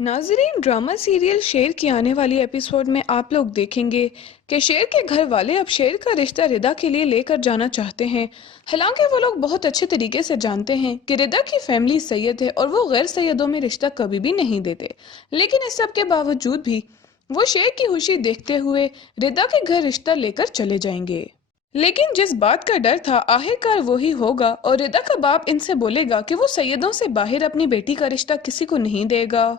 नाजरीन, drama serial शेर की आने वाली एपिसोड में आप लोग देखेंगे कि शेर के घर वाले अब शेर का रिश्ता रिदा के लिए लेकर जाना चाहते हैं। हालांकि वो लोग बहुत अच्छे तरीके से जानते हैं कि रिदा की फैमिली सैयद है और वो गैर सैयदों में रिश्ता कभी भी नहीं देते। लेकिन इस सब के बावजूद भी वो शेर की खुशी देखते हुए रिदा के घर रिश्ता लेकर चले जाएंगे। लेकिन जिस बात का डर था आखिरकार वही होगा और रिदा का बाप इनसे बोलेगा कि वो सैयदों से बाहर अपनी बेटी का रिश्ता किसी को नहीं देगा।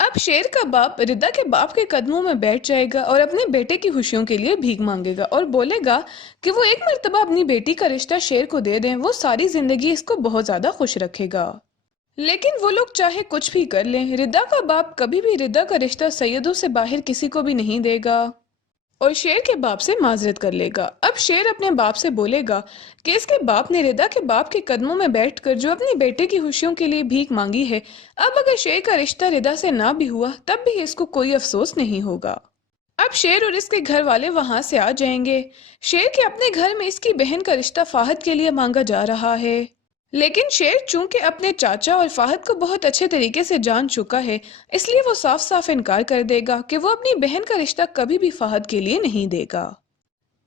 अब शेर का बाप रिदा के बाप के कदमों में बैठ जाएगा और अपने बेटे की खुशियों के लिए भीख मांगेगा और बोलेगा कि वो एक मर्तबा अपनी बेटी का रिश्ता शेर को दे दें, वो सारी जिंदगी इसको बहुत ज्यादा खुश रखेगा। लेकिन वो लोग चाहे कुछ भी कर लें, रिदा का बाप कभी भी रिदा का रिश्ता सैयदों से बाहर किसी को भी नहीं देगा और शेर के बाप से माजरत कर लेगा। अब शेर अपने बाप से बोलेगा कि इसके बाप ने रिदा के बाप के कदमों में बैठकर जो अपनी बेटे की खुशियों के लिए भीख मांगी है, अब अगर शेर का रिश्ता रिदा से ना भी हुआ तब भी इसको कोई अफसोस नहीं होगा। अब शेर और इसके घर वाले वहां से आ जाएंगे। शेर के अपने घर में इसकी बहन का रिश्ता फाहद के लिए मांगा जा रहा है, लेकिन शेर चूंकि अपने चाचा और फाहद को बहुत अच्छे तरीके से जान चुका है, इसलिए वो साफ साफ इनकार कर देगा कि वो अपनी बहन का रिश्ता कभी भी फाहद के लिए नहीं देगा।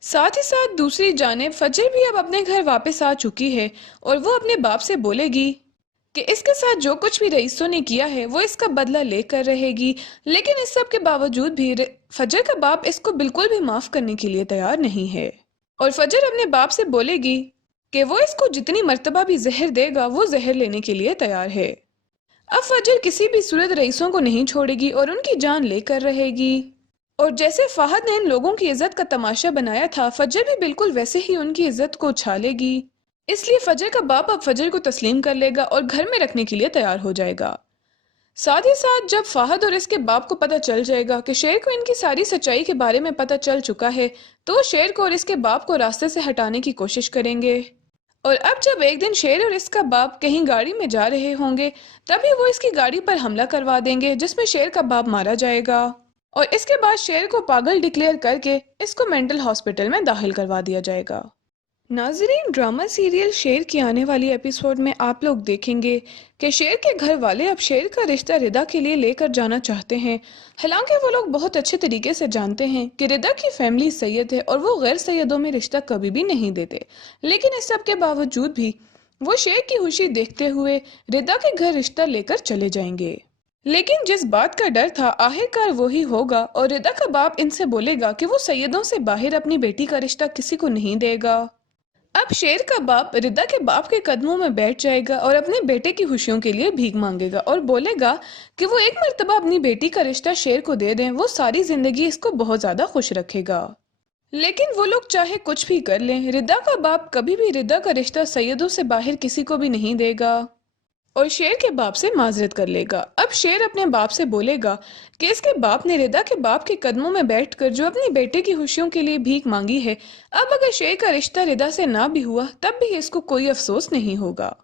साथ ही साथ दूसरी जानिब फजर भी अब अपने घर वापस आ चुकी है और वो अपने बाप से बोलेगी कि इसके साथ जो कुछ भी रईसों ने किया है वो इसका बदला लेकर रहेगी। लेकिन इस सब के बावजूद भी फजर का बाप इसको बिल्कुल भी माफ करने के लिए तैयार नहीं है और फजर अपने बाप से बोलेगी कि वो इसको जितनी मर्तबा भी जहर देगा वो जहर लेने के लिए तैयार है। अब फजर किसी भी सूरत रईसों को नहीं छोड़ेगी और उनकी जान लेकर रहेगी। और जैसे फाहद ने इन लोगों की इज्जत का तमाशा बनाया था, फजर भी बिल्कुल वैसे ही उनकी इज्जत को उछालेगी। इसलिए फजर का बाप अब फजर को तस्लीम कर लेगा और घर में रखने के लिए तैयार हो जाएगा। साथ ही साथ जब फाहद और इसके बाप को पता चल जाएगा कि शेर को इनकी सारी सच्चाई के बारे में पता चल चुका है, तो वो शेर को और इसके बाप को रास्ते से हटाने की कोशिश करेंगे। और अब जब एक दिन शेर और इसका बाप कहीं गाड़ी में जा रहे होंगे, तभी वो इसकी गाड़ी पर हमला करवा देंगे जिसमें शेर का बाप मारा जाएगा और इसके बाद शेर को पागल डिक्लेयर करके इसको मेंटल हॉस्पिटल में दाखिल करवा दिया जाएगा। नाजरीन, ड्रामा सीरियल शेर की आने वाली एपिसोड में आप लोग देखेंगे कि शेर के घर वाले अब शेर का रिश्ता रिदा के लिए लेकर जाना चाहते हैं। हालांकि वो लोग बहुत अच्छे तरीके से जानते हैं कि रिदा की फैमिली सैयद है और वो गैर सैयदों में रिश्ता कभी भी नहीं देते। लेकिन इस सब के बावजूद भी वो शेर की खुशी देखते हुए रिदा के घर रिश्ता लेकर चले जाएंगे। लेकिन जिस बात का डर था आखिरकार वही होगा और रिदा का बाप इनसे बोलेगा कि वो सैयदों से बाहर अपनी बेटी का रिश्ता किसी को नहीं देगा। अब शेर का बाप रिदा के बाप के कदमों में बैठ जाएगा और अपने बेटे की खुशियों के लिए भीख मांगेगा और बोलेगा कि वो एक मर्तबा अपनी बेटी का रिश्ता शेर को दे दें, वो सारी जिंदगी इसको बहुत ज्यादा खुश रखेगा। लेकिन वो लोग चाहे कुछ भी कर लें, रिदा का बाप कभी भी रिदा का रिश्ता सैयदों से बाहर किसी को भी नहीं देगा और शेर के बाप से माजरत कर लेगा। अब शेर अपने बाप से बोलेगा कि इसके बाप ने रिदा के बाप के कदमों में बैठकर जो अपनी बेटे की खुशियों के लिए भीख मांगी है, अब अगर शेर का रिश्ता रिदा से ना भी हुआ तब भी इसको कोई अफसोस नहीं होगा।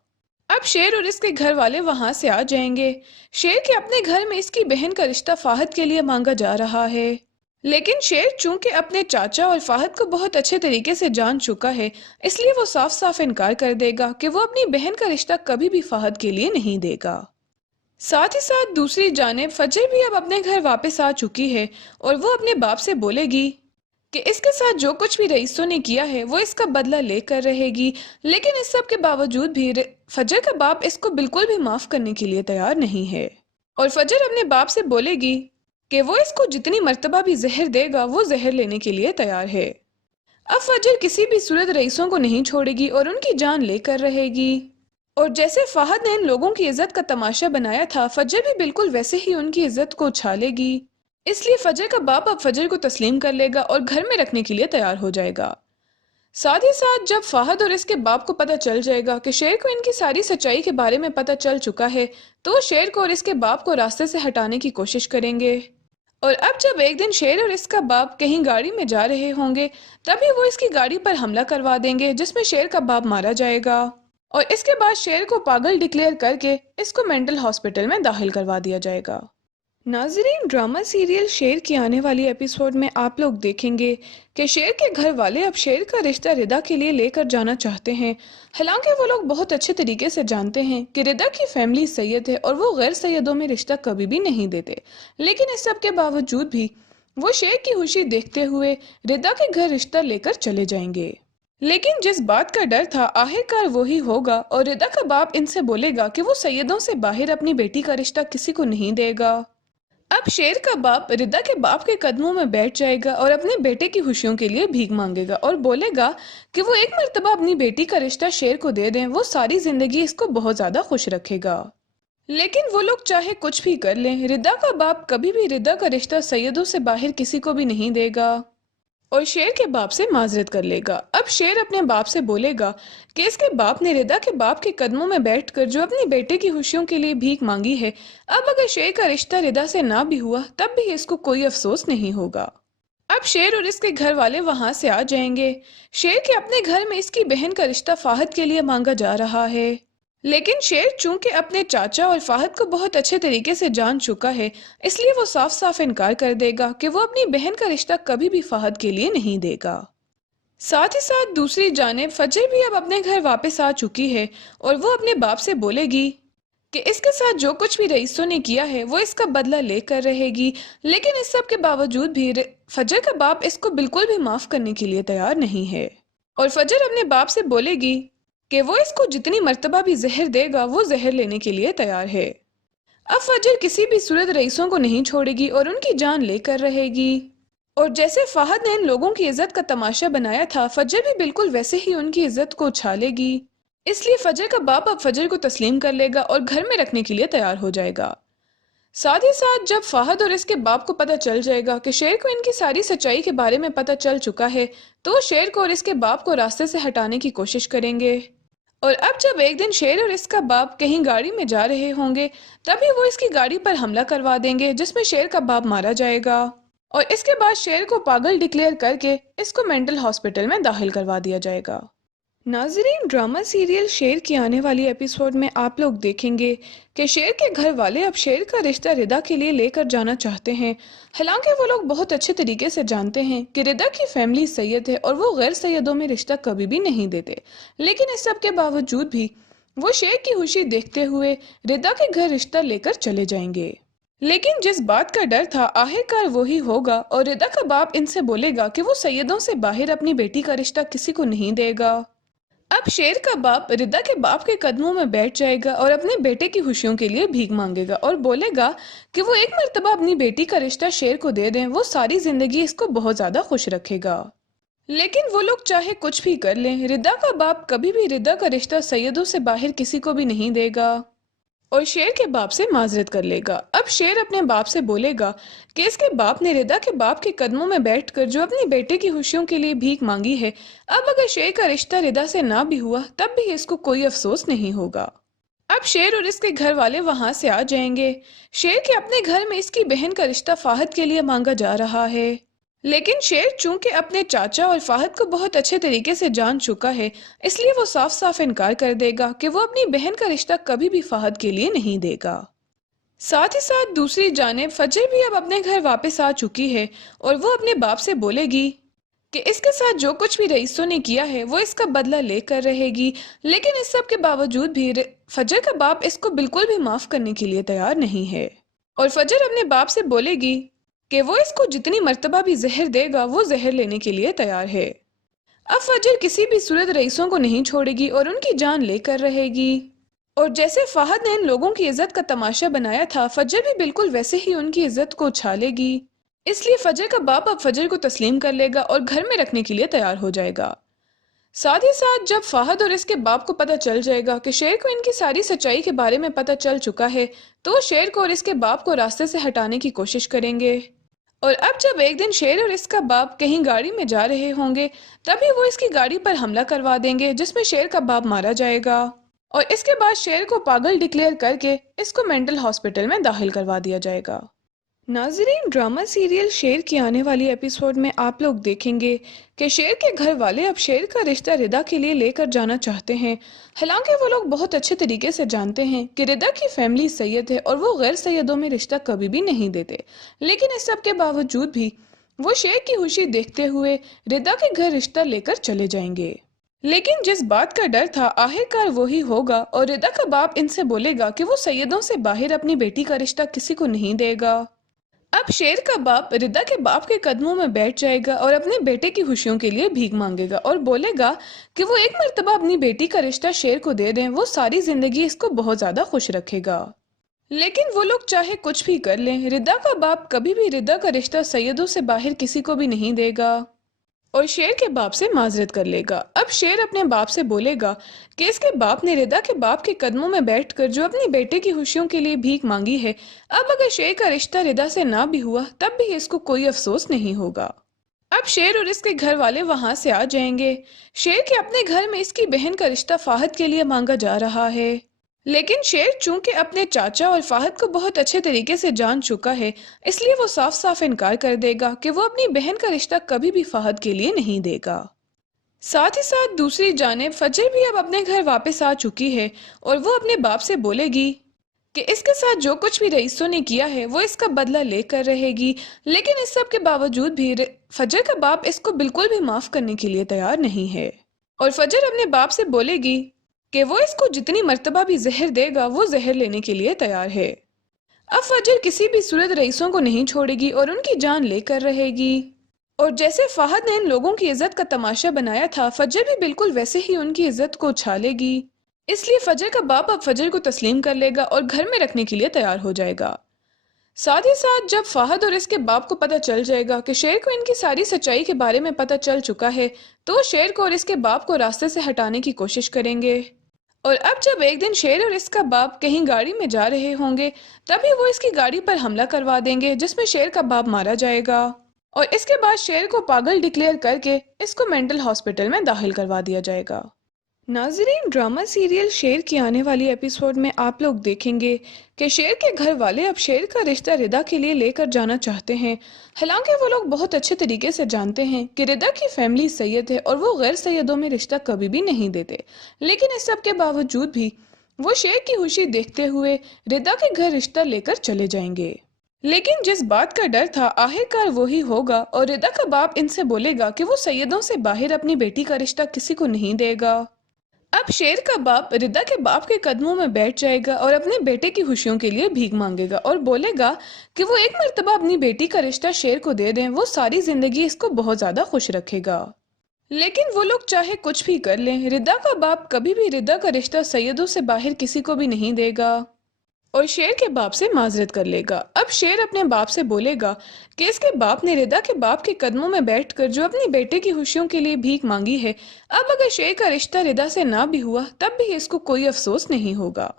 अब शेर और इसके घर वाले वहां से आ जाएंगे। शेर के अपने घर में इसकी बहन का रिश्ता फाहद के लिए मांगा जा रहा है, लेकिन शेर चूंकि अपने चाचा और फाहद को बहुत अच्छे तरीके से जान चुका है, इसलिए वो साफ साफ इनकार कर देगा कि वो अपनी बहन का रिश्ता कभी भी फाहद के लिए नहीं देगा। साथ ही साथ दूसरी जानिब फजर भी अब अपने घर वापस आ चुकी है और वो अपने बाप से बोलेगी कि इसके साथ जो कुछ भी रईसों ने किया है वो इसका बदला लेकर रहेगी। लेकिन इस सब के बावजूद भी फजर का बाप इसको बिल्कुल भी माफ करने के लिए तैयार नहीं है और फजर अपने बाप से बोलेगी कि वो इसको जितनी मर्तबा भी जहर देगा वो जहर लेने के लिए तैयार है। अब फजर किसी भी सूरत रईसों को नहीं छोड़ेगी और उनकी जान लेकर रहेगी। और जैसे फाहद ने इन लोगों की इज्जत का तमाशा बनाया था, फजर भी बिल्कुल वैसे ही उनकी इज्जत को उछालेगी। इसलिए फजर का बाप अब फजर को तस्लीम कर लेगा और घर में रखने के लिए तैयार हो जाएगा। साथ ही साथ जब फाहद और इसके बाप को पता चल जाएगा कि शेर को इनकी सारी सच्चाई के बारे में पता चल चुका है, तो वो शेर को और इसके बाप को रास्ते से हटाने की कोशिश करेंगे। और अब जब एक दिन शेर और इसका बाप कहीं गाड़ी में जा रहे होंगे, तभी वो इसकी गाड़ी पर हमला करवा देंगे जिसमें शेर का बाप मारा जाएगा और इसके बाद शेर को पागल डिक्लेयर करके इसको मेंटल हॉस्पिटल में दाखिल करवा दिया जाएगा। नाजरीन, ड्रामा सीरियल शेर की आने वाली एपिसोड में आप लोग देखेंगे कि शेर के घर वाले अब शेर का रिश्ता रिदा के लिए लेकर जाना चाहते हैं। हालांकि वो लोग बहुत अच्छे तरीके से जानते हैं कि रिदा की फैमिली सैयद है और वो गैर सैयदों में रिश्ता कभी भी नहीं देते, लेकिन इस सब के बावजूद भी वो शेर की खुशी देखते हुए रिदा के घर रिश्ता लेकर चले जाएंगे। लेकिन जिस बात का डर था आखिरकार वही होगा और रिदा का बाप इनसे बोलेगा कि वो सैयदों से बाहर अपनी बेटी का रिश्ता किसी को नहीं देगा। अब शेर का बाप रिदा के बाप के कदमों में बैठ जाएगा और अपने बेटे की खुशियों के लिए भीख मांगेगा और बोलेगा कि वो एक मर्तबा अपनी बेटी का रिश्ता शेर को दे दें, वो सारी जिंदगी इसको बहुत ज्यादा खुश रखेगा। लेकिन वो लोग चाहे कुछ भी कर लें, रिदा का बाप कभी भी रिदा का रिश्ता सैयदों से बाहर किसी को भी नहीं देगा और शेर के बाप से माजरत कर लेगा। अब शेर अपने बाप से बोलेगा कि इसके बाप ने रिदा के बाप के कदमों में बैठकर जो अपनी बेटे की खुशियों के लिए भीख मांगी है, अब अगर शेर का रिश्ता रिदा से ना भी हुआ तब भी इसको कोई अफसोस नहीं होगा। अब शेर और इसके घर वाले वहां से आ जाएंगे। शेर के अपने घर में इसकी बहन का रिश्ता फाहद के लिए मांगा जा रहा है, लेकिन शेर चूंकि अपने चाचा और फाहद को बहुत अच्छे तरीके से जान चुका है, इसलिए वो साफ साफ इनकार कर देगा कि वो अपनी बहन का रिश्ता कभी भी फाहद के लिए नहीं देगा। साथ ही साथ दूसरी जानिब फजर भी अब अपने घर वापस आ चुकी है और वो अपने बाप से बोलेगी कि इसके साथ जो कुछ भी रईसों ने किया है वो इसका बदला लेकर रहेगी, लेकिन इस सब के बावजूद भी फजर का बाप इसको बिल्कुल भी माफ करने के लिए तैयार नहीं है और फजर अपने बाप से बोलेगी कि वो इसको जितनी मर्तबा भी जहर देगा वो जहर लेने के लिए तैयार है। अब फजर किसी भी सूरत रईसों को नहीं छोड़ेगी और उनकी जान लेकर रहेगी और जैसे फाहद ने इन लोगों की इज्जत का तमाशा बनाया था, फजर भी बिल्कुल वैसे ही उनकी इज्जत को उछालेगी। इसलिए फजर का बाप अब फजर को तस्लीम कर लेगा और घर में रखने के लिए तैयार हो जाएगा। साथ ही साथ जब फाहद और इसके बाप को पता चल जाएगा कि शेर को इनकी सारी सच्चाई के बारे में पता चल चुका है, तो वो शेर को और इसके बाप को रास्ते से हटाने की कोशिश करेंगे। और अब जब एक दिन शेर और इसका बाप कहीं गाड़ी में जा रहे होंगे, तभी वो इसकी गाड़ी पर हमला करवा देंगे जिसमें शेर का बाप मारा जाएगा और इसके बाद शेर को पागल डिक्लेयर करके इसको मेंटल हॉस्पिटल में दाखिल करवा दिया जाएगा। नाजरीन, ड्रामा सीरियल शेर की आने वाली एपिसोड में आप लोग देखेंगे कि शेर के घर वाले अब शेर का रिश्ता रिदा के लिए लेकर जाना चाहते हैं। हालांकि वो लोग बहुत अच्छे तरीके से जानते हैं कि रिदा की फैमिली सैयद है और वो गैर सैयदों में रिश्ता कभी भी नहीं देते, लेकिन इस सब के बावजूद भी वो शेर की खुशी देखते हुए रिदा के घर रिश्ता लेकर चले जाएंगे। लेकिन जिस बात का डर था आखिरकार वही होगा और रिदा का बाप इनसे बोलेगा कि वो सैयदों से बाहर अपनी बेटी का रिश्ता किसी को नहीं देगा। अब शेर का बाप रिदा के बाप के कदमों में बैठ जाएगा और अपने बेटे की खुशियों के लिए भीख मांगेगा और बोलेगा कि वो एक मर्तबा अपनी बेटी का रिश्ता शेर को दे दें, वो सारी जिंदगी इसको बहुत ज्यादा खुश रखेगा। लेकिन वो लोग चाहे कुछ भी कर लें, रिदा का बाप कभी भी रिदा का रिश्ता सैयदों से बाहर किसी को भी नहीं देगा और शेर के बाप से माजरत कर लेगा। अब शेर अपने बाप से बोलेगा कि इसके बाप ने रिदा के बाप के कदमों में बैठकर जो अपनी बेटे की खुशियों के लिए भीख मांगी है, अब अगर शेर का रिश्ता रिदा से ना भी हुआ तब भी इसको कोई अफसोस नहीं होगा। अब शेर और इसके घर वाले वहां से आ जाएंगे। शेर के अपने घर में इसकी बहन का रिश्ता फाहद के लिए मांगा जा रहा है, लेकिन शेर चूंकि अपने चाचा और फाहद को बहुत अच्छे तरीके से जान चुका है, इसलिए वो साफ साफ इनकार कर देगा कि वो अपनी बहन का रिश्ता कभी भी फाहद के लिए नहीं देगा। साथ ही साथ दूसरी जानिब फजर भी अब अपने घर वापस आ चुकी है और वो अपने बाप से बोलेगी कि इसके साथ जो कुछ भी रईसों ने किया है वो इसका बदला लेकर रहेगी, लेकिन इस सब के बावजूद भी फजर का बाप इसको बिल्कुल भी माफ करने के लिए तैयार नहीं है और फजर अपने बाप से बोलेगी कि वो इसको जितनी मर्तबा भी जहर देगा वो जहर लेने के लिए तैयार है। अब फजर किसी भी सूरत रईसों को नहीं छोड़ेगी और उनकी जान लेकर रहेगी और जैसे फाहद ने इन लोगों की इज्जत का तमाशा बनाया था, फजर भी बिल्कुल वैसे ही उनकी इज्जत को उछालेगी। इसलिए फजर का बाप अब फजर को तस्लीम कर लेगा और घर में रखने के लिए तैयार हो जाएगा। साथ ही साथ जब फाहद और इसके बाप को पता चल जाएगा कि शेर को इनकी सारी सच्चाई के बारे में पता चल चुका है, तो वो शेर को और इसके बाप को रास्ते से हटाने की कोशिश करेंगे। और अब जब एक दिन शेर और इसका बाप कहीं गाड़ी में जा रहे होंगे, तभी वो इसकी गाड़ी पर हमला करवा देंगे जिसमें शेर का बाप मारा जाएगा और इसके बाद शेर को पागल डिक्लेयर करके इसको मेंटल हॉस्पिटल में दाखिल करवा दिया जाएगा। नाजरीन, ड्रामा सीरियल शेर की आने वाली एपिसोड में आप लोग देखेंगे कि शेर के घर वाले अब शेर का रिश्ता रिदा के लिए लेकर जाना चाहते हैं। हालांकि वो लोग बहुत अच्छे तरीके से जानते हैं कि रिदा की फैमिली सैयद है और वो गैर सैयदों में रिश्ता कभी भी नहीं देते, लेकिन इस सब के बावजूद भी वो शेर की खुशी देखते हुए रिदा के घर रिश्ता लेकर चले जाएंगे। लेकिन जिस बात का डर था आखिरकार वही होगा और रिदा का बाप इनसे बोलेगा कि वो सैयदों से बाहर अपनी बेटी का रिश्ता किसी को नहीं देगा। अब शेर का बाप रिदा के बाप के कदमों में बैठ जाएगा और अपने बेटे की खुशियों के लिए भीख मांगेगा और बोलेगा कि वो एक मर्तबा अपनी बेटी का रिश्ता शेर को दे दें, वो सारी जिंदगी इसको बहुत ज्यादा खुश रखेगा। लेकिन वो लोग चाहे कुछ भी कर लें, रिदा का बाप कभी भी रिदा का रिश्ता सैयदों से बाहर किसी को भी नहीं देगा और शेर के बाप से माजरत कर लेगा। अब शेर अपने बाप से बोलेगा कि इसके बाप ने रिदा के बाप के कदमों में बैठकर जो अपनी बेटे की खुशियों के लिए भीख मांगी है, अब अगर शेर का रिश्ता रिदा से ना भी हुआ तब भी इसको कोई अफसोस नहीं होगा। अब शेर और इसके घर वाले वहां से आ जाएंगे। शेर के अपने घर में इसकी बहन का रिश्ता फाहद के लिए मांगा जा रहा है, लेकिन शेर चूंकि अपने चाचा और फाहद को बहुत अच्छे तरीके से जान चुका है, इसलिए वो साफ साफ इनकार कर देगा कि वो अपनी बहन का रिश्ता कभी भी फाहद के लिए नहीं देगा। साथ ही साथ दूसरी जानिब फजर भी अब अपने घर वापस आ चुकी है और वो अपने बाप से बोलेगी कि इसके साथ जो कुछ भी रईसों ने किया है वो इसका बदला लेकर रहेगी, लेकिन इस सब के बावजूद भी फजर का बाप इसको बिल्कुल भी माफ करने के लिए तैयार नहीं है और फजर अपने बाप से बोलेगी कि वो इसको जितनी मर्तबा भी जहर देगा वो जहर लेने के लिए तैयार है। अब फजर किसी भी सूरत रईसों को नहीं छोड़ेगी और उनकी जान लेकर रहेगी और जैसे फाहद ने इन लोगों की इज्जत का तमाशा बनाया था, फजर भी बिल्कुल वैसे ही उनकी इज्जत को उछालेगी। इसलिए फजर का बाप अब फजर को तस्लीम कर लेगा और घर में रखने के लिए तैयार हो जाएगा। साथ ही साथ जब फाहद और इसके बाप को पता चल जाएगा कि शेर को इनकी सारी सच्चाई के बारे में पता चल चुका है, तो शेर को और इसके बाप को रास्ते से हटाने की कोशिश करेंगे। और अब जब एक दिन शेर और इसका बाप कहीं गाड़ी में जा रहे होंगे, तभी वो इसकी गाड़ी पर हमला करवा देंगे जिसमें शेर का बाप मारा जाएगा और इसके बाद शेर को पागल डिक्लेयर करके इसको मेंटल हॉस्पिटल में दाखिल करवा दिया जाएगा। नाजरीन, ड्रामा सीरियल शेर की आने वाली एपिसोड में आप लोग देखेंगे कि शेर के घर वाले अब शेर का रिश्ता रिदा के लिए लेकर जाना चाहते हैं। हालांकि वो लोग बहुत अच्छे तरीके से जानते हैं कि रिदा की फैमिली सैयद है और वो गैर सैयदों में रिश्ता कभी भी नहीं देते, लेकिन इस सब के बावजूद भी वो शेर की खुशी देखते हुए रिदा के घर रिश्ता लेकर चले जाएंगे। लेकिन जिस बात का डर था आखिरकार वही होगा और रिदा का बाप इनसे बोलेगा कि वो सैयदों से बाहर अपनी बेटी का रिश्ता किसी को नहीं देगा। अब शेर का बाप रिदा के बाप के कदमों में बैठ जाएगा और अपने बेटे की खुशियों के लिए भीख मांगेगा और बोलेगा कि वो एक मर्तबा अपनी बेटी का रिश्ता शेर को दे दें, वो सारी जिंदगी इसको बहुत ज्यादा खुश रखेगा। लेकिन वो लोग चाहे कुछ भी कर लें, रिदा का बाप कभी भी रिदा का रिश्ता सैयदों से बाहर किसी को भी नहीं देगा और शेर के बाप से माजरत कर लेगा। अब शेर अपने बाप से बोलेगा कि इसके बाप ने रिदा के बाप के कदमों में बैठकर जो अपनी बेटे की खुशियों के लिए भीख मांगी है, अब अगर शेर का रिश्ता रिदा से ना भी हुआ तब भी इसको कोई अफसोस नहीं होगा।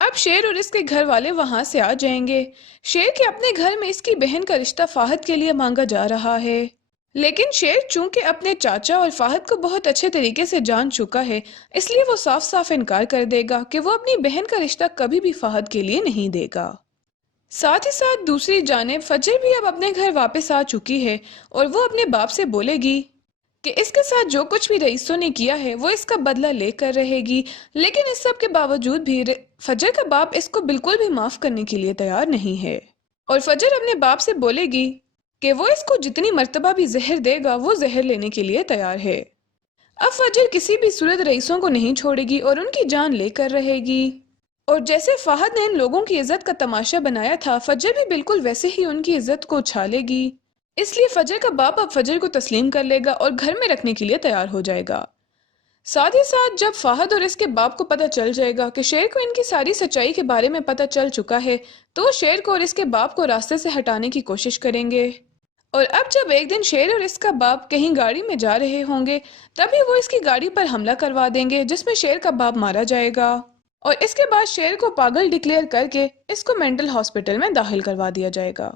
अब शेर और इसके घर वाले वहां से आ जाएंगे। शेर के अपने घर में इसकी बहन का रिश्ता फाहद के लिए मांगा जा रहा है, लेकिन शेर चूंकि अपने चाचा और फाहद को बहुत अच्छे तरीके से जान चुका है, इसलिए वो साफ साफ इनकार कर देगा कि वो अपनी बहन का रिश्ता कभी भी फाहद के लिए नहीं देगा। साथ ही साथ दूसरी जानिब फजर भी अब अपने घर वापस आ चुकी है और वो अपने बाप से बोलेगी कि इसके साथ जो कुछ भी रईसों ने किया है वो इसका बदला लेकर रहेगी, लेकिन इस सब के बावजूद भी फजर का बाप इसको बिल्कुल भी माफ करने के लिए तैयार नहीं है और फजर अपने बाप से बोलेगी कि वो इसको जितनी मर्तबा भी जहर देगा वो जहर लेने के लिए तैयार है। अब फजर किसी भी सूरत रईसों को नहीं छोड़ेगी और उनकी जान लेकर रहेगी और जैसे फाहद ने इन लोगों की इज्जत का तमाशा बनाया था, फजर भी बिल्कुल वैसे ही उनकी इज्जत को उछालेगी। इसलिए फजर का बाप अब फजर को तस्लीम कर लेगा और घर में रखने के लिए तैयार हो जाएगा। साथ ही साथ जब फाहद और इसके बाप को पता चल जाएगा कि शेर को इनकी सारी सच्चाई के बारे में पता चल चुका है, तो शेर को और इसके बाप को रास्ते से हटाने की कोशिश करेंगे। और अब जब एक दिन शेर और इसका बाप कहीं गाड़ी में जा रहे होंगे, तभी वो इसकी गाड़ी पर हमला करवा देंगे जिसमें शेर का बाप मारा जाएगा और इसके बाद शेर को पागल डिक्लेयर करके इसको मेंटल हॉस्पिटल में दाखिल करवा दिया जाएगा।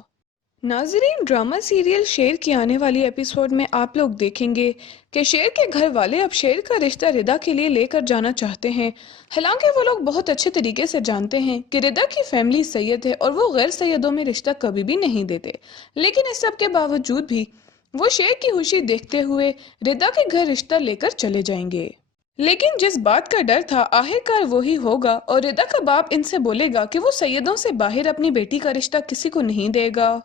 नाजरीन, ड्रामा सीरियल शेर की आने वाली एपिसोड में आप लोग देखेंगे कि शेर के घर वाले अब शेर का रिश्ता रिदा के लिए लेकर जाना चाहते हैं। हालांकि वो लोग बहुत अच्छे तरीके से जानते हैं कि रिदा की फैमिली सैयद है और वो गैर सैयदों में रिश्ता कभी भी नहीं देते, लेकिन इस सब के बावजूद भी वो शेर की खुशी देखते हुए रिदा के घर रिश्ता लेकर चले जाएंगे। लेकिन जिस बात का डर था आखिरकार वही होगा और रिदा का बाप इनसे बोलेगा कि वो सैयदों से बाहर अपनी बेटी का रिश्ता किसी को नहीं देगा।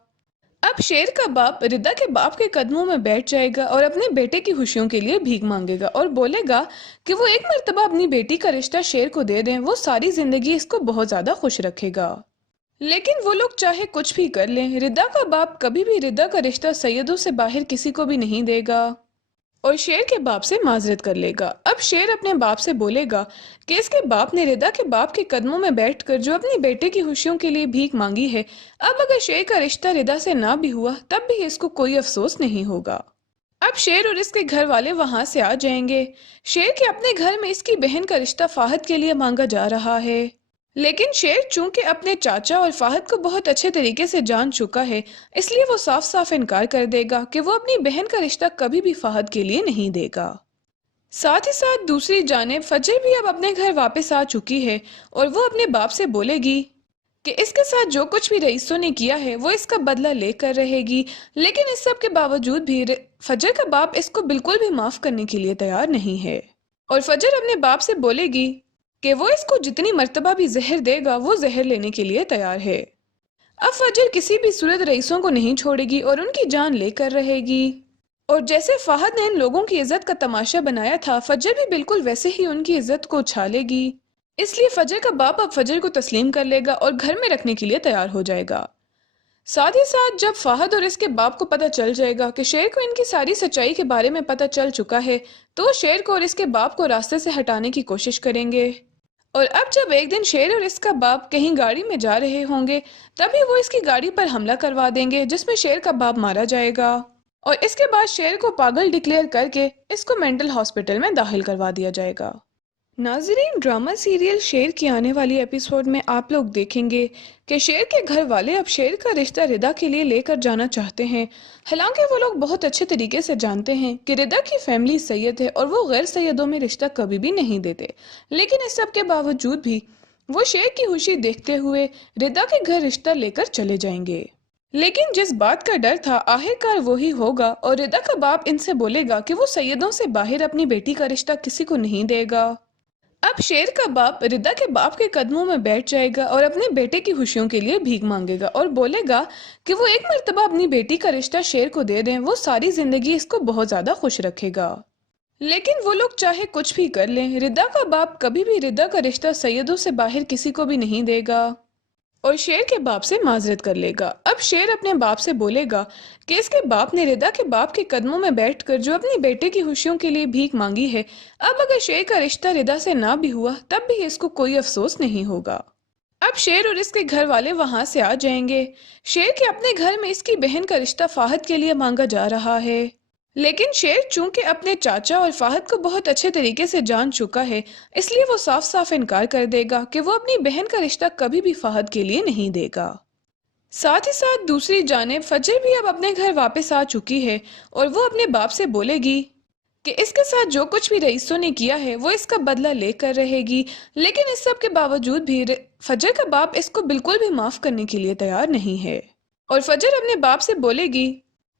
अब शेर का बाप रिदा के बाप के कदमों में बैठ जाएगा और अपने बेटे की खुशियों के लिए भीख मांगेगा और बोलेगा कि वो एक मर्तबा अपनी बेटी का रिश्ता शेर को दे दें, वो सारी जिंदगी इसको बहुत ज्यादा खुश रखेगा। लेकिन वो लोग चाहे कुछ भी कर लें, रिदा का बाप कभी भी रिदा का रिश्ता सैयदों से बाहर किसी को भी नहीं देगा और शेर के बाप से माजरत कर लेगा। अब शेर अपने बाप से बोलेगा कि इसके बाप ने रिदा के बाप के कदमों में बैठकर जो अपनी बेटे की खुशियों के लिए भीख मांगी है, अब अगर शेर का रिश्ता रिदा से ना भी हुआ तब भी इसको कोई अफसोस नहीं होगा। अब शेर और इसके घर वाले वहां से आ जाएंगे। शेर के अपने घर में इसकी बहन का रिश्ता फाहद के लिए मांगा जा रहा है, लेकिन शेर चूंकि अपने चाचा और फाहद को बहुत अच्छे तरीके से जान चुका है, इसलिए वो साफ साफ इनकार कर देगा कि वो अपनी बहन का रिश्ता कभी भी फाहद के लिए नहीं देगा। साथ ही साथ दूसरी जानिब फजर भी अब अपने घर वापस आ चुकी है और वो अपने बाप से बोलेगी कि इसके साथ जो कुछ भी रईसों ने किया है वो इसका बदला लेकर रहेगी। लेकिन इस सब के बावजूद भी फजर का बाप इसको बिल्कुल भी माफ करने के लिए तैयार नहीं है और फजर अपने बाप से बोलेगी कि वो इसको जितनी मर्तबा भी जहर देगा वो जहर लेने के लिए तैयार है। अब फजर किसी भी सूरत रईसों को नहीं छोड़ेगी और उनकी जान लेकर रहेगी। और जैसे फाहद ने इन लोगों की इज्जत का तमाशा बनाया था, फजर भी बिल्कुल वैसे ही उनकी इज्जत को उछालेगी। इसलिए फजर का बाप अब फजर को तस्लीम कर लेगा और घर में रखने के लिए तैयार हो जाएगा। साथ ही साथ जब फाहद और इसके बाप को पता चल जाएगा कि शेर को इनकी सारी सच्चाई के बारे में पता चल चुका है, तो शेर को और इसके बाप को रास्ते से हटाने की कोशिश करेंगे। और अब जब एक दिन शेर और इसका बाप कहीं गाड़ी में जा रहे होंगे, तभी वो इसकी गाड़ी पर हमला करवा देंगे जिसमें शेर का बाप मारा जाएगा और इसके बाद शेर को पागल डिक्लेयर करके इसको मेंटल हॉस्पिटल में दाखिल करवा दिया जाएगा। नाजरीन, ड्रामा सीरियल शेर की आने वाली एपिसोड में आप लोग देखेंगे कि शेर के घर वाले अब शेर का रिश्ता रिदा के लिए लेकर जाना चाहते हैं। हालांकि वो लोग बहुत अच्छे तरीके से जानते हैं कि रिदा की फैमिली सैयद है और वो गैर सैयदों में रिश्ता कभी भी नहीं देते, लेकिन इस सब के बावजूद भी वो शेर की खुशी देखते हुए रिदा के घर रिश्ता लेकर चले जाएंगे। लेकिन जिस बात का डर था आखिरकार वही होगा और रिदा का बाप इनसे बोलेगा कि वो सैयदों से बाहर अपनी बेटी का रिश्ता किसी को नहीं देगा। अब शेर का बाप रिदा के बाप के कदमों में बैठ जाएगा और अपने बेटे की खुशियों के लिए भीख मांगेगा और बोलेगा कि वो एक मर्तबा अपनी बेटी का रिश्ता शेर को दे दें, वो सारी जिंदगी इसको बहुत ज्यादा खुश रखेगा। लेकिन वो लोग चाहे कुछ भी कर लें, रिदा का बाप कभी भी रिदा का रिश्ता सैयदों से बाहर किसी को भी नहीं देगा और शेर के बाप से माजरत कर लेगा। अब शेर अपने बाप से बोलेगा कि इसके बाप ने रिदा के बाप के कदमों में बैठकर जो अपनी बेटे की खुशियों के लिए भीख मांगी है, अब अगर शेर का रिश्ता रिदा से ना भी हुआ तब भी इसको कोई अफसोस नहीं होगा। अब शेर और इसके घर वाले वहां से आ जाएंगे। शेर के अपने घर में इसकी बहन का रिश्ता फाहद के लिए मांगा जा रहा है, लेकिन शेर चूंकि अपने चाचा और फाहद को बहुत अच्छे तरीके से जान चुका है, इसलिए वो साफ साफ इनकार कर देगा कि वो अपनी बहन का रिश्ता कभी भी फाहद के लिए नहीं देगा। साथ ही साथ दूसरी जानिब फजर भी अब अपने घर वापस आ चुकी है और वो अपने बाप से बोलेगी कि इसके साथ जो कुछ भी रईसों ने किया है वो इसका बदला लेकर रहेगी। लेकिन इस सब के बावजूद भी फजर का बाप इसको बिल्कुल भी माफ करने के लिए तैयार नहीं है और फजर अपने बाप से बोलेगी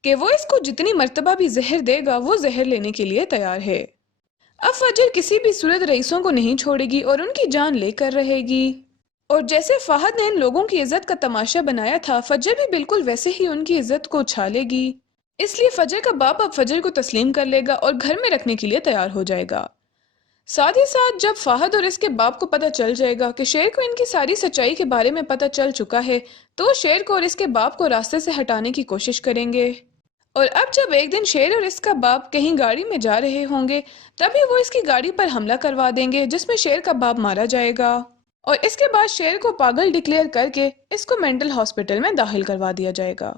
कि वो इसको जितनी मर्तबा भी जहर देगा वो जहर लेने के लिए तैयार है। अब फजर किसी भी सूरत रईसों को नहीं छोड़ेगी और उनकी जान लेकर रहेगी। और जैसे फाहद ने इन लोगों की इज्जत का तमाशा बनाया था, फजर भी बिल्कुल वैसे ही उनकी इज्जत को उछालेगी। इसलिए फजर का बाप अब फजर को तस्लीम कर लेगा और घर में रखने के लिए तैयार हो जाएगा। साथ ही साथ जब फाहद और इसके बाप को पता चल जाएगा कि शेर को इनकी सारी सच्चाई के बारे में पता चल चुका है, तो शेर को और इसके बाप को रास्ते से हटाने की कोशिश करेंगे। और अब जब एक दिन शेर और इसका बाप कहीं गाड़ी में जा रहे होंगे, तभी वो इसकी गाड़ी पर हमला करवा देंगे जिसमें शेर का बाप मारा जाएगा और इसके बाद शेर को पागल डिक्लेयर करके इसको मेंटल हॉस्पिटल में दाखिल करवा दिया जाएगा।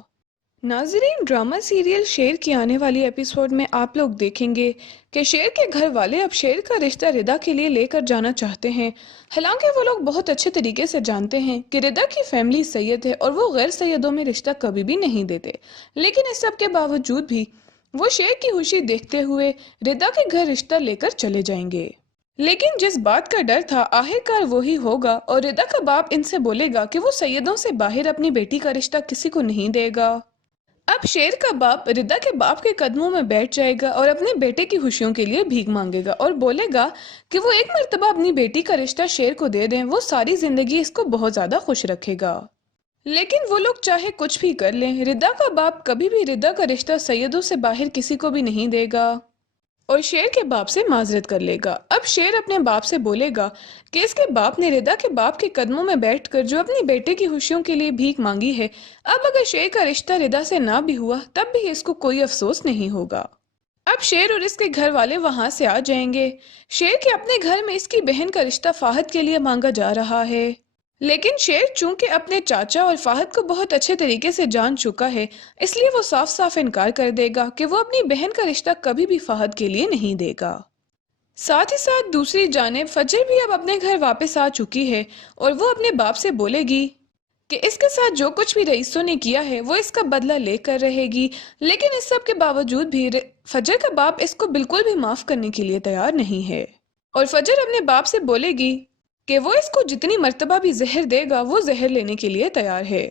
नाजरीन, ड्रामा सीरियल शेर की आने वाली एपिसोड में आप लोग देखेंगे कि शेर के घर वाले अब शेर का रिश्ता रिदा के लिए लेकर जाना चाहते हैं। हालांकि वो लोग बहुत अच्छे तरीके से जानते हैं कि रिदा की फैमिली सैयद है और वो गैर सैयदों में रिश्ता कभी भी नहीं देते, लेकिन इस सब के बावजूद भी वो शेर की खुशी देखते हुए रिदा के घर रिश्ता लेकर चले जाएंगे। लेकिन जिस बात का डर था आखिरकार वही होगा और रिदा का बाप इनसे बोलेगा कि वो सैयदों से बाहर अपनी बेटी का रिश्ता किसी को नहीं देगा। अब शेर का बाप रिदा के बाप के कदमों में बैठ जाएगा और अपने बेटे की खुशियों के लिए भीख मांगेगा और बोलेगा कि वो एक मर्तबा अपनी बेटी का रिश्ता शेर को दे दें, वो सारी जिंदगी इसको बहुत ज्यादा खुश रखेगा। लेकिन वो लोग चाहे कुछ भी कर लें, रिदा का बाप कभी भी रिदा का रिश्ता सैयदों से बाहर किसी को भी नहीं देगा और शेर के बाप से माजरत कर लेगा। अब शेर अपने बाप से बोलेगा कि इसके बाप ने रिदा के बाप के कदमों में बैठकर जो अपनी बेटे की खुशियों के लिए भीख मांगी है, अब अगर शेर का रिश्ता रिदा से ना भी हुआ तब भी इसको कोई अफसोस नहीं होगा। अब शेर और इसके घर वाले वहां से आ जाएंगे। शेर के अपने घर में इसकी बहन का रिश्ता फाहद के लिए मांगा जा रहा है, लेकिन शेर चूंकि अपने चाचा और फाहद को बहुत अच्छे तरीके से जान चुका है, इसलिए वो साफ साफ इनकार कर देगा कि वो अपनी बहन का रिश्ता कभी भी फाहद के लिए नहीं देगा। साथ ही साथ दूसरी जानिब फजर भी अब अपने घर वापस आ चुकी है और वो अपने बाप से बोलेगी कि इसके साथ जो कुछ भी रईसों ने किया है वो इसका बदला लेकर रहेगी, लेकिन इस सब के बावजूद भी फजर का बाप इसको बिल्कुल भी माफ करने के लिए तैयार नहीं है और फजर अपने बाप से बोलेगी कि वो इसको जितनी मर्तबा भी जहर देगा वो जहर लेने के लिए तैयार है।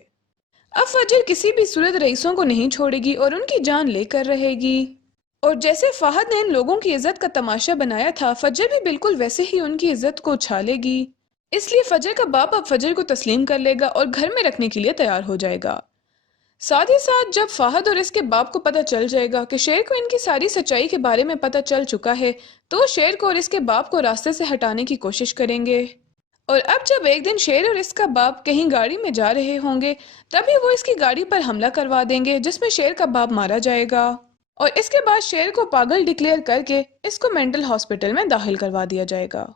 अब फजर किसी भी सूरत रईसों को नहीं छोड़ेगी और उनकी जान लेकर रहेगी और जैसे फाहद ने इन लोगों की इज्जत का तमाशा बनाया था, फजर भी बिल्कुल वैसे ही उनकी इज्जत को उछालेगी। इसलिए फजर का बाप अब फजर को तस्लीम कर लेगा और घर में रखने के लिए तैयार हो जाएगा। साथ ही साथ जब फाहद और इसके बाप को पता चल जाएगा कि शेर को इनकी सारी सच्चाई के बारे में पता चल चुका है, तो शेर को और इसके बाप को रास्ते से हटाने की कोशिश करेंगे। और अब जब एक दिन शेर और इसका बाप कहीं गाड़ी में जा रहे होंगे, तभी वो इसकी गाड़ी पर हमला करवा देंगे जिसमें शेर का बाप मारा जाएगा और इसके बाद शेर को पागल डिक्लेयर करके इसको मेंटल हॉस्पिटल में दाखिल करवा दिया जाएगा।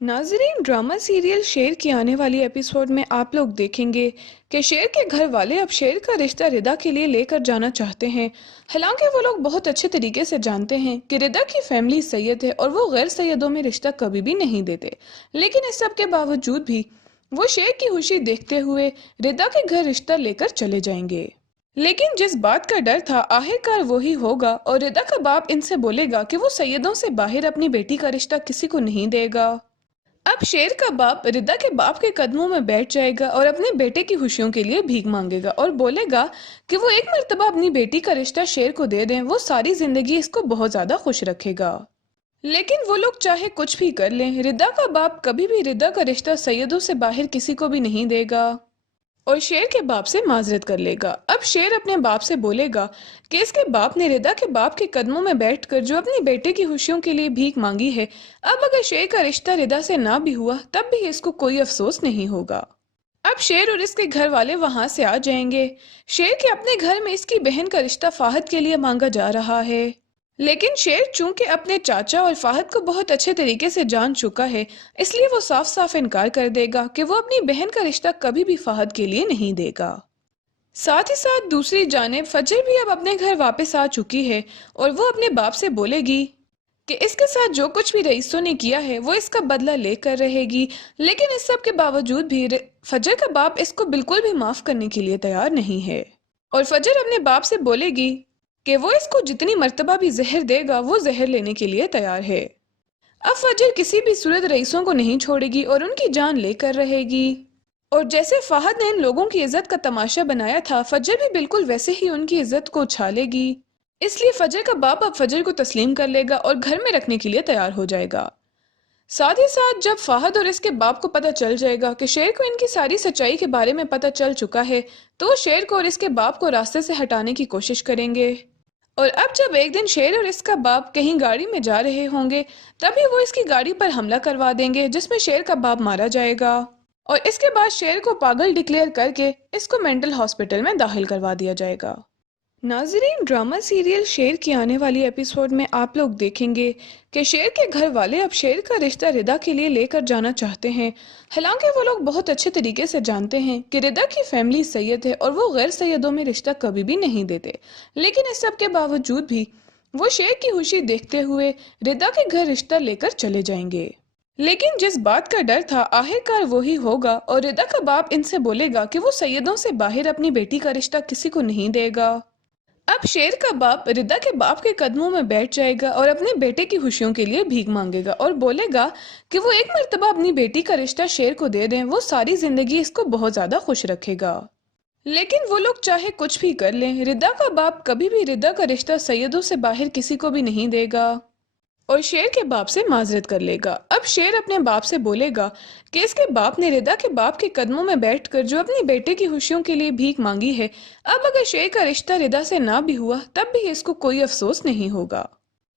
नाजरीन, ड्रामा सीरियल शेर की आने वाली एपिसोड में आप लोग देखेंगे कि शेर के घर वाले अब शेर का रिश्ता रिदा के लिए लेकर जाना चाहते हैं। हालांकि वो लोग बहुत अच्छे तरीके से जानते हैं कि रिदा की फैमिली सैयद है और वो गैर सैयदों में रिश्ता कभी भी नहीं देते, लेकिन इस सब के बावजूद भी वो शेर की खुशी देखते हुए रिदा के घर रिश्ता लेकर चले जाएंगे। लेकिन जिस बात का डर था आखिरकार वही होगा और रिदा का बाप इनसे बोलेगा कि वो सैयदों से बाहर अपनी बेटी का रिश्ता किसी को नहीं देगा। अब शेर का बाप रिदा के बाप के कदमों में बैठ जाएगा और अपने बेटे की खुशियों के लिए भीख मांगेगा और बोलेगा कि वो एक मर्तबा अपनी बेटी का रिश्ता शेर को दे दें, वो सारी जिंदगी इसको बहुत ज्यादा खुश रखेगा। लेकिन वो लोग चाहे कुछ भी कर लें, रिदा का बाप कभी भी रिदा का रिश्ता सैयदों से बाहर किसी को भी नहीं देगा और शेर के बाप से माजरत कर लेगा। अब शेर अपने बाप से बोलेगा कि इसके बाप ने रिदा के बाप के कदमों में बैठकर जो अपनी बेटे की खुशियों के लिए भीख मांगी है, अब अगर शेर का रिश्ता रिदा से ना भी हुआ तब भी इसको कोई अफसोस नहीं होगा। अब शेर और इसके घर वाले वहां से आ जाएंगे। शेर के अपने घर में इसकी बहन का रिश्ता फाहद के लिए मांगा जा रहा है, लेकिन शेर चूंकि अपने चाचा और फाहद को बहुत अच्छे तरीके से जान चुका है, इसलिए वो साफ साफ इनकार कर देगा कि वो अपनी बहन का रिश्ता कभी भी फाहद के लिए नहीं देगा। साथ ही साथ दूसरी जानिब फजर भी अब अपने घर वापस आ चुकी है और वो अपने बाप से बोलेगी कि इसके साथ जो कुछ भी रईसों ने किया है वो इसका बदला लेकर रहेगी, लेकिन इस सब के बावजूद भी फजर का बाप इसको बिल्कुल भी माफ करने के लिए तैयार नहीं है और फजर अपने बाप से बोलेगी कि वो इसको जितनी मर्तबा भी जहर देगा वो जहर लेने के लिए तैयार है। अब फजर किसी भी सूरत रईसों को नहीं छोड़ेगी और उनकी जान लेकर रहेगी और जैसे फाहद ने इन लोगों की इज्जत का तमाशा बनाया था, फजर भी बिल्कुल वैसे ही उनकी इज्जत को उछालेगी। इसलिए फजर का बाप अब फजर को तस्लीम कर लेगा और घर में रखने के लिए तैयार हो जाएगा। साथ ही साथ जब फाहद और इसके बाप को पता चल जाएगा कि शेर को इनकी सारी सच्चाई के बारे में पता चल चुका है, तो शेर को और इसके बाप को रास्ते से हटाने की कोशिश करेंगे। और अब जब एक दिन शेर और इसका बाप कहीं गाड़ी में जा रहे होंगे, तभी वो इसकी गाड़ी पर हमला करवा देंगे जिसमें शेर का बाप मारा जाएगा और इसके बाद शेर को पागल डिक्लेयर करके इसको मेंटल हॉस्पिटल में दाखिल करवा दिया जाएगा। नाजरीन, ड्रामा सीरियल शेर की आने वाली एपिसोड में आप लोग देखेंगे कि शेर के घर वाले अब शेर का रिश्ता रिदा के लिए लेकर जाना चाहते हैं। हालांकि वो लोग बहुत अच्छे तरीके से जानते हैं कि रिदा की फैमिली सैयद है और वो गैर सैयदों में रिश्ता कभी भी नहीं देते, लेकिन इस सब के बावजूद भी वो शेर की खुशी देखते हुए रिदा के घर रिश्ता लेकर चले जाएंगे। लेकिन जिस बात का डर था आखिरकार वही होगा और रिदा का बाप इनसे बोलेगा कि वो सैयदों से बाहर अपनी बेटी का रिश्ता किसी को नहीं देगा। अब शेर का बाप रिदा के बाप के कदमों में बैठ जाएगा और अपने बेटे की खुशियों के लिए भीख मांगेगा और बोलेगा कि वो एक मर्तबा अपनी बेटी का रिश्ता शेर को दे दें, वो सारी जिंदगी इसको बहुत ज्यादा खुश रखेगा। लेकिन वो लोग चाहे कुछ भी कर लें, रिदा का बाप कभी भी रिदा का रिश्ता सैयदों से बाहर किसी को भी नहीं देगा और शेर के बाप से माजरत कर लेगा। अब शेर अपने बाप से बोलेगा कि इसके बाप ने रिदा के बाप के कदमों में बैठकर जो अपनी बेटे की खुशियों के लिए भीख मांगी है, अब अगर शेर का रिश्ता रिदा से ना भी हुआ तब भी इसको कोई अफसोस नहीं होगा।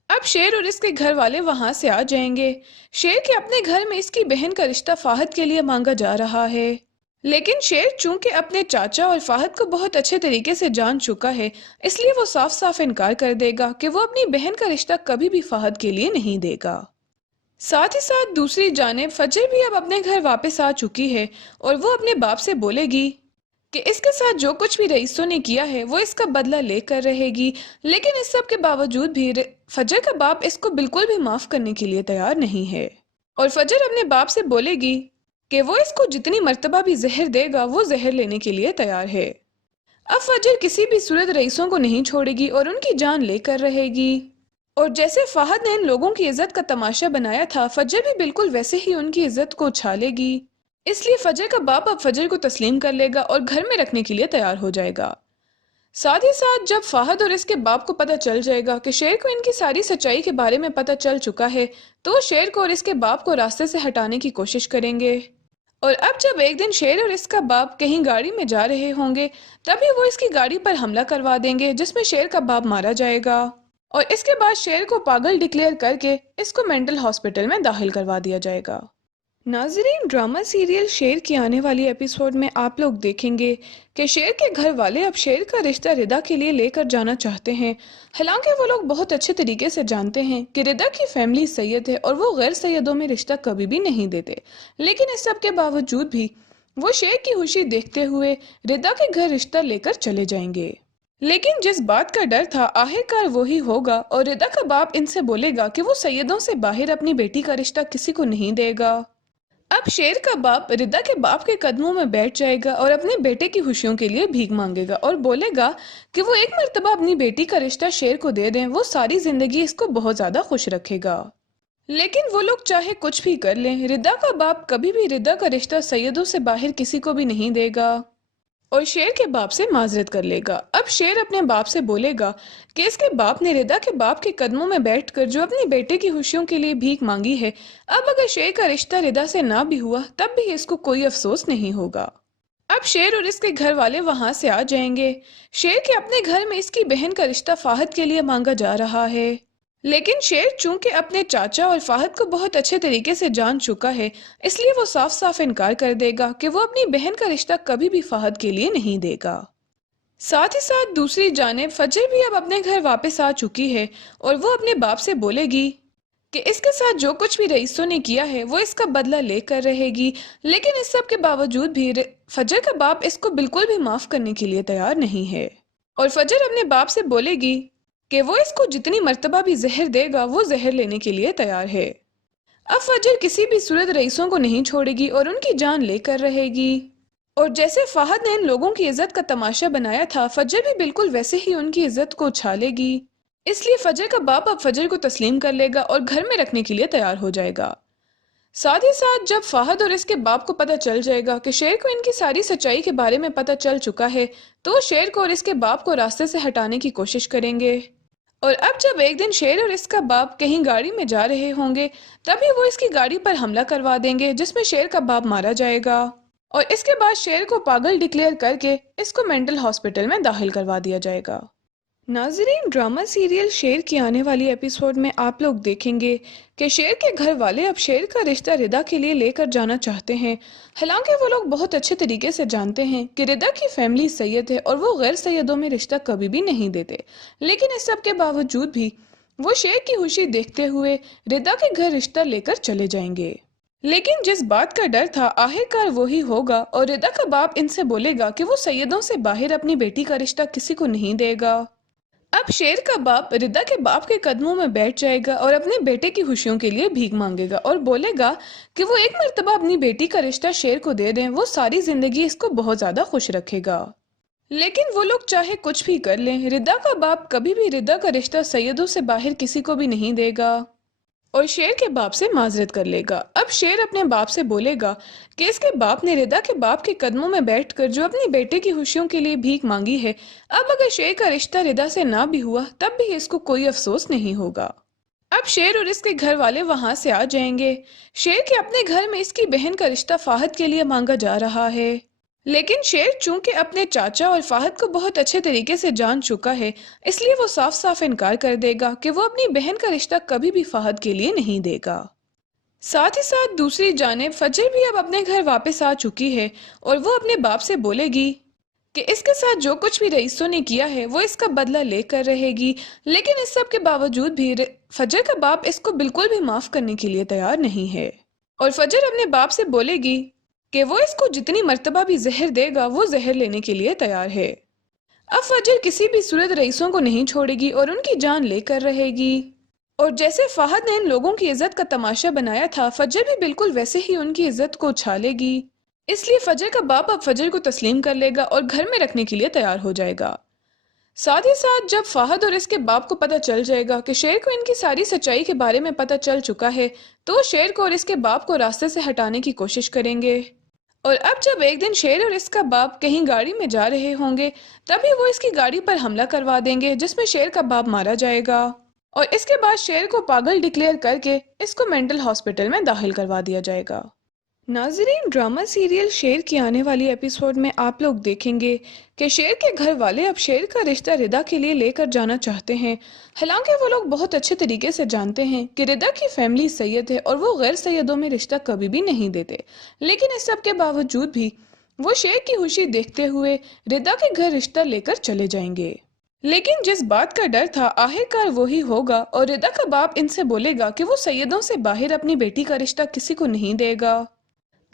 अब शेर और इसके घर वाले वहां से आ जाएंगे। शेर के अपने घर में इसकी बहन का रिश्ता फाहद के लिए मांगा जा रहा है, लेकिन शेर चूंकि अपने चाचा और फाहद को बहुत अच्छे तरीके से जान चुका है, इसलिए वो साफ साफ इनकार कर देगा कि वो अपनी बहन का रिश्ता कभी भी फाहद के लिए नहीं देगा। साथ ही साथ दूसरी जानिब फजर भी अब अपने घर वापस आ चुकी है और वो अपने बाप से बोलेगी कि इसके साथ जो कुछ भी रईसों ने किया है वो इसका बदला लेकर रहेगी, लेकिन इस सब के बावजूद भी फजर का बाप इसको बिल्कुल भी माफ करने के लिए तैयार नहीं है और फजर अपने बाप से बोलेगी कि वो इसको जितनी मर्तबा भी जहर देगा वो जहर लेने के लिए तैयार है। अब फजर किसी भी सूरत रईसों को नहीं छोड़ेगी और उनकी जान लेकर रहेगी और जैसे फाहद ने इन लोगों की इज्जत का तमाशा बनाया था, फजर भी बिल्कुल वैसे ही उनकी इज्जत को उछालेगी। इसलिए फजर का बाप अब फजर को तस्लीम कर लेगा और घर में रखने के लिए तैयार हो जाएगा। साथ ही साथ जब फाहद और इसके बाप को पता चल जाएगा कि शेर को इनकी सारी सच्चाई के बारे में पता चल चुका है, तो वो शेर को और इसके बाप को रास्ते से हटाने की कोशिश करेंगे। और अब जब एक दिन शेर और इसका बाप कहीं गाड़ी में जा रहे होंगे, तभी वो इसकी गाड़ी पर हमला करवा देंगे जिसमें शेर का बाप मारा जाएगा और इसके बाद शेर को पागल डिक्लेयर करके इसको मेंटल हॉस्पिटल में दाखिल करवा दिया जाएगा। नाजरीन, ड्रामा सीरियल शेर की आने वाली एपिसोड में आप लोग देखेंगे कि शेर के घर वाले अब शेर का रिश्ता रिदा के लिए लेकर जाना चाहते हैं। हालांकि वो लोग बहुत अच्छे तरीके से जानते हैं कि रिदा की फैमिली सैयद है और वो गैर सैयदों में रिश्ता कभी भी नहीं देते, लेकिन इस सब के बावजूद भी वो शेर की खुशी देखते हुए रिदा के घर रिश्ता लेकर चले जाएंगे। लेकिन जिस बात का डर था आखिरकार वही होगा और रिदा का बाप इनसे बोलेगा कि वो सैयदों से बाहर अपनी बेटी का रिश्ता किसी को नहीं देगा। अब शेर का बाप रिदा के बाप के कदमों में बैठ जाएगा और अपने बेटे की खुशियों के लिए भीख मांगेगा और बोलेगा कि वो एक मर्तबा अपनी बेटी का रिश्ता शेर को दे दें, वो सारी जिंदगी इसको बहुत ज्यादा खुश रखेगा। लेकिन वो लोग चाहे कुछ भी कर लें, रिदा का बाप कभी भी रिदा का रिश्ता सैयदों से बाहर किसी को भी नहीं देगा और शेर के बाप से माजरत कर लेगा। अब शेर अपने बाप से बोलेगा कि इसके बाप ने रिदा के बाप के कदमों में बैठकर जो अपने बेटे की खुशियों के लिए भीख मांगी है, अब अगर शेर का रिश्ता रिदा से ना भी हुआ तब भी इसको कोई अफसोस नहीं होगा। अब शेर और इसके घर वाले वहां से आ जाएंगे। शेर के अपने घर में इसकी बहन का रिश्ता फाहद के लिए मांगा जा रहा है, लेकिन शेर चूंकि अपने चाचा और फाहद को बहुत अच्छे तरीके से जान चुका है, इसलिए वो साफ साफ इनकार कर देगा कि वो अपनी बहन का रिश्ता कभी भी फाहद के लिए नहीं देगा। साथ ही साथ दूसरी जानिब फजर भी अब अपने घर वापस आ चुकी है और वो अपने बाप से बोलेगी कि इसके साथ जो कुछ भी रईसों ने किया है वो इसका बदला लेकर रहेगी, लेकिन इस सब के बावजूद भी फजर का बाप इसको बिल्कुल भी माफ करने के लिए तैयार नहीं है और फजर अपने बाप से बोलेगी कि वो इसको जितनी मर्तबा भी जहर देगा वो जहर लेने के लिए तैयार है। अब फजर किसी भी सूरत रईसों को नहीं छोड़ेगी और उनकी जान लेकर रहेगी और जैसे फाहद ने इन लोगों की इज्जत का तमाशा बनाया था, फजर भी बिल्कुल वैसे ही उनकी इज्जत को उछालेगी। इसलिए फजर का बाप अब फजर को तस्लीम कर लेगा और घर में रखने के लिए तैयार हो जाएगा। साथ ही साथ जब फाहद और इसके बाप को पता चल जाएगा कि शेर को इनकी सारी सच्चाई के बारे में पता चल चुका है, तो वो शेर को और इसके बाप को रास्ते से हटाने की कोशिश करेंगे। और अब जब एक दिन शेर और इसका बाप कहीं गाड़ी में जा रहे होंगे, तभी वो इसकी गाड़ी पर हमला करवा देंगे जिसमें शेर का बाप मारा जाएगा और इसके बाद शेर को पागल डिक्लेयर करके इसको मेंटल हॉस्पिटल में दाखिल करवा दिया जाएगा। नाजरीन, ड्रामा सीरियल शेर की आने वाली एपिसोड में आप लोग देखेंगे कि शेर के घर वाले अब शेर का रिश्ता रिदा के लिए लेकर जाना चाहते हैं। हालांकि वो लोग बहुत अच्छे तरीके से जानते हैं कि रिदा की फैमिली सैयद है और वो गैर सैयदों में रिश्ता कभी भी नहीं देते, लेकिन इस सब के बावजूद भी वो शेर की खुशी देखते हुए रिदा के घर रिश्ता लेकर चले जाएंगे। लेकिन जिस बात का डर था आखिरकार वही होगा और रिदा का बाप इनसे बोलेगा कि वो सैयदों से बाहर अपनी बेटी का रिश्ता किसी को नहीं देगा। अब शेर का बाप रिदा के बाप के कदमों में बैठ जाएगा और अपने बेटे की खुशियों के लिए भीख मांगेगा और बोलेगा कि वो एक मर्तबा अपनी बेटी का रिश्ता शेर को दे दें, वो सारी जिंदगी इसको बहुत ज्यादा खुश रखेगा। लेकिन वो लोग चाहे कुछ भी कर लें, रिदा का बाप कभी भी रिदा का रिश्ता सैयदों से बाहर किसी को भी नहीं देगा और शेर के बाप से माजरत कर लेगा। अब शेर अपने बाप से बोलेगा कि इसके बाप ने रिदा के बाप के कदमों में बैठकर जो अपनी बेटे की खुशियों के लिए भीख मांगी है, अब अगर शेर का रिश्ता रिदा से ना भी हुआ तब भी इसको कोई अफसोस नहीं होगा। अब शेर और इसके घर वाले वहां से आ जाएंगे। शेर के अपने घर में इसकी बहन का रिश्ता फाहद के लिए मांगा जा रहा है, लेकिन शेर चूंकि अपने चाचा और फाहद को बहुत अच्छे तरीके से जान चुका है, इसलिए वो साफ साफ इनकार कर देगा कि वो अपनी बहन का रिश्ता कभी भी फाहद के लिए नहीं देगा। साथ ही साथ दूसरी जानिब फजर भी अब अपने घर वापस आ चुकी है और वो अपने बाप से बोलेगी कि इसके साथ जो कुछ भी रईसों ने किया है वो इसका बदला लेकर रहेगी, लेकिन इस सब के बावजूद भी फजर का बाप इसको बिल्कुल भी माफ करने के लिए तैयार नहीं है और फजर अपने बाप से बोलेगी कि वो इसको जितनी मर्तबा भी जहर देगा वो जहर लेने के लिए तैयार है। अब फजर किसी भी सूरत रईसों को नहीं छोड़ेगी और उनकी जान लेकर रहेगी और जैसे फाहद ने इन लोगों की इज्जत का तमाशा बनाया था, फजर भी बिल्कुल वैसे ही उनकी इज्जत को उछालेगी। इसलिए फजर का बाप अब फजर को तस्लीम कर लेगा और घर में रखने के लिए तैयार हो जाएगा। साथ ही साथ जब फाहद और इसके बाप को पता चल जाएगा कि शेर को इनकी सारी सच्चाई के बारे में पता चल चुका है, तो वो शेर को और इसके बाप को रास्ते से हटाने की कोशिश करेंगे। और अब जब एक दिन शेर और इसका बाप कहीं गाड़ी में जा रहे होंगे, तभी वो इसकी गाड़ी पर हमला करवा देंगे जिसमें शेर का बाप मारा जाएगा और इसके बाद शेर को पागल डिक्लेयर करके इसको मेंटल हॉस्पिटल में दाखिल करवा दिया जाएगा। नाजरीन, ड्रामा सीरियल शेर की आने वाली एपिसोड में आप लोग देखेंगे कि शेर के घर वाले अब शेर का रिश्ता रिदा के लिए लेकर जाना चाहते हैं। हालांकि वो लोग बहुत अच्छे तरीके से जानते हैं कि रिदा की फैमिली सैयद है और वो गैर सैयदों में रिश्ता कभी भी नहीं देते, लेकिन इस सब के बावजूद भी वो शेर की खुशी देखते हुए रिदा के घर रिश्ता लेकर चले जाएंगे। लेकिन जिस बात का डर था आखिरकार वही होगा और रिदा का बाप इनसे बोलेगा कि वो सैयदों से बाहर अपनी बेटी का रिश्ता किसी को नहीं देगा।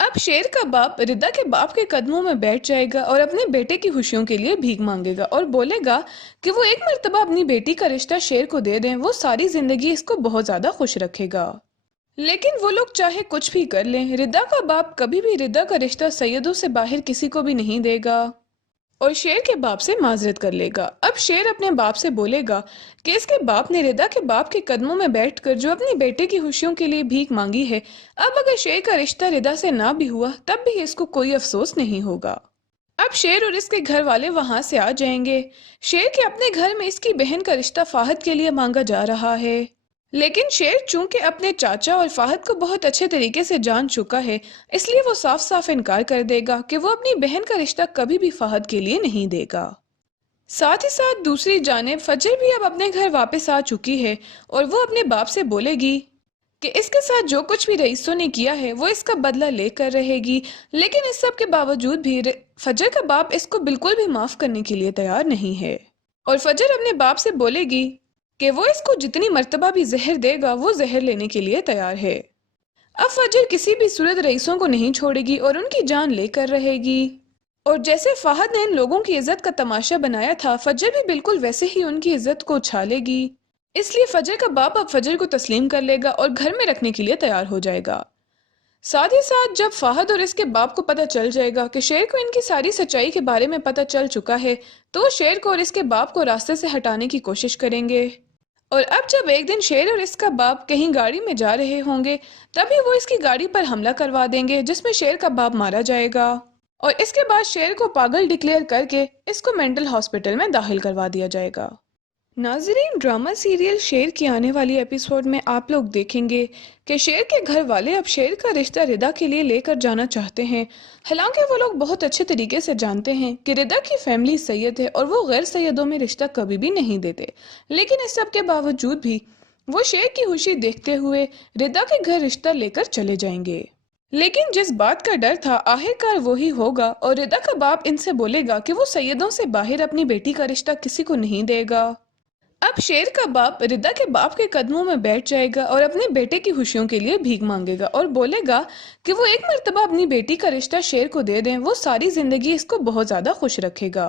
अब शेर का बाप रिदा के बाप के कदमों में बैठ जाएगा और अपने बेटे की खुशियों के लिए भीख मांगेगा और बोलेगा कि वो एक मर्तबा अपनी बेटी का रिश्ता शेर को दे दें, वो सारी जिंदगी इसको बहुत ज्यादा खुश रखेगा। लेकिन वो लोग चाहे कुछ भी कर लें, रिदा का बाप कभी भी रिदा का रिश्ता सैयदों से बाहर किसी को भी नहीं देगा और शेर के बाप से माजरत कर लेगा। अब शेर अपने बाप से बोलेगा कि इसके बाप ने रिदा के बाप के कदमों में बैठकर जो अपनी बेटे की खुशियों के लिए भीख मांगी है, अब अगर शेर का रिश्ता रिदा से ना भी हुआ तब भी इसको कोई अफसोस नहीं होगा। अब शेर और इसके घर वाले वहां से आ जाएंगे। शेर के अपने घर में इसकी बहन का रिश्ता फाहद के लिए मांगा जा रहा है, लेकिन शेर चूंकि अपने चाचा और फाहद को बहुत अच्छे तरीके से जान चुका है, इसलिए वो साफ साफ इनकार कर देगा कि वो अपनी बहन का रिश्ता कभी भी फाहद के लिए नहीं देगा। साथ ही साथ दूसरी जानिब फजर भी अब अपने घर वापस आ चुकी है और वो अपने बाप से बोलेगी कि इसके साथ जो कुछ भी रईसों ने किया है वो इसका बदला लेकर रहेगी, लेकिन इस सब के बावजूद भी फजर का बाप इसको बिल्कुल भी माफ करने के लिए तैयार नहीं है और फजर अपने बाप से बोलेगी कि वो इसको जितनी मर्तबा भी जहर देगा वो जहर लेने के लिए तैयार है। अब फजर किसी भी सूरत रईसों को नहीं छोड़ेगी और उनकी जान लेकर रहेगी और जैसे फाहद ने इन लोगों की इज्जत का तमाशा बनाया था, फजर भी बिल्कुल वैसे ही उनकी इज्जत को उछालेगी। इसलिए फजर का बाप अब फजर को तस्लीम कर लेगा और घर में रखने के लिए तैयार हो जाएगा। साथ ही साथ जब फाहद और इसके बाप को पता चल जाएगा कि शेर को इनकी सारी सच्चाई के बारे में पता चल चुका है, तो वो शेर को और इसके बाप को रास्ते से हटाने की कोशिश करेंगे। और अब जब एक दिन शेर और इसका बाप कहीं गाड़ी में जा रहे होंगे, तभी वो इसकी गाड़ी पर हमला करवा देंगे जिसमें शेर का बाप मारा जाएगा और इसके बाद शेर को पागल डिक्लेयर करके इसको मेंटल हॉस्पिटल में दाखिल करवा दिया जाएगा। नाजरीन, ड्रामा सीरियल शेर की आने वाली एपिसोड में आप लोग देखेंगे कि शेर के घर वाले अब शेर का रिश्ता रिदा के लिए लेकर जाना चाहते हैं। हालांकि वो लोग बहुत अच्छे तरीके से जानते हैं कि रिदा की फैमिली सैयद है और वो गैर सैयदों में रिश्ता कभी भी नहीं देते, लेकिन इस सब के बावजूद भी वो शेर की खुशी देखते हुए रिदा के घर रिश्ता लेकर चले जाएंगे। लेकिन जिस बात का डर था आखिरकार वही होगा और रिदा का बाप इनसे बोलेगा कि वो सैयदों से बाहर अपनी बेटी का रिश्ता किसी को नहीं देगा। अब शेर का बाप रिदा के बाप के कदमों में बैठ जाएगा और अपने बेटे की खुशियों के लिए भीख मांगेगा और बोलेगा कि वो एक मर्तबा अपनी बेटी का रिश्ता शेर को दे दें, वो सारी जिंदगी इसको बहुत ज्यादा खुश रखेगा।